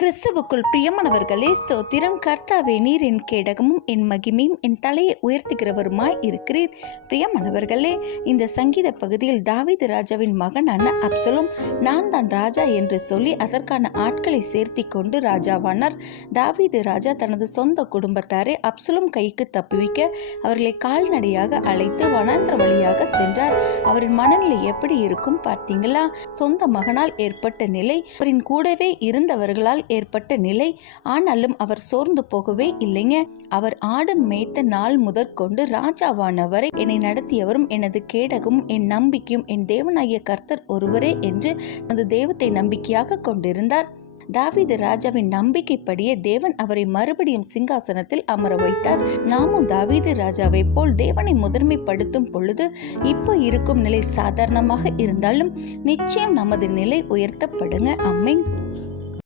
கிறிஸ்துவுக்குள் பிரியமானவர்களே, ஸ்தோத்திரம். கர்த்தாவே, நீர் என் கேடகமும் என் மகிமையும் என் தலையை உயர்த்துகிறவருமாய் இருக்கிறீர். பிரியமானவர்களே, இந்த சங்கீத பகுதியில் தாவீது ராஜாவின் மகனான அப்சலோம் நான் தான் ராஜா என்று சொல்லி அதற்கான ஆட்களை சேர்த்தி கொண்டு ராஜாவானார். தாவீது ராஜா தனது சொந்த குடும்பத்தாரை அப்சலோம் கைக்கு தப்புவிக்க அவர்களை கால்நடையாக அழைத்து வனாந்திர வழியாக சென்றார். அவரின் மனநிலை எப்படி இருக்கும் பார்த்தீங்களா? சொந்த மகனால் ஏற்பட்ட நிலை, அவரின் கூடவே இருந்தவர்களால் ஏற்பட்ட நிலை. ஆனாலும் அவர் சோர்ந்து போகவே இல்லைங்க. அவர் ஆடு மேய்த்த நாள் முதற்கொண்டு ராஜாவானவரை என்னை நடத்தியவரும் எனது கேடகமும் என் நம்பிக்கையும் என் தேவனாகிய கர்த்தர் ஒருவரே என்று அந்த தெய்வத்தை நம்பிக்கையாக கொண்டிருந்தார். தாவீது ராஜாவின் நம்பிக்கைப்படியே தேவன் அவரை மறுபடியும் சிங்காசனத்தில் அமர வைத்தார். நாமும் தாவீது ராஜாவை போல் தேவனை முதன்மைப்படுத்தும் பொழுது இப்போ இருக்கும் நிலை சாதாரணமாக இருந்தாலும் நிச்சயம் நமது நிலை உயர்த்தப்படுங்க. ஆமென்.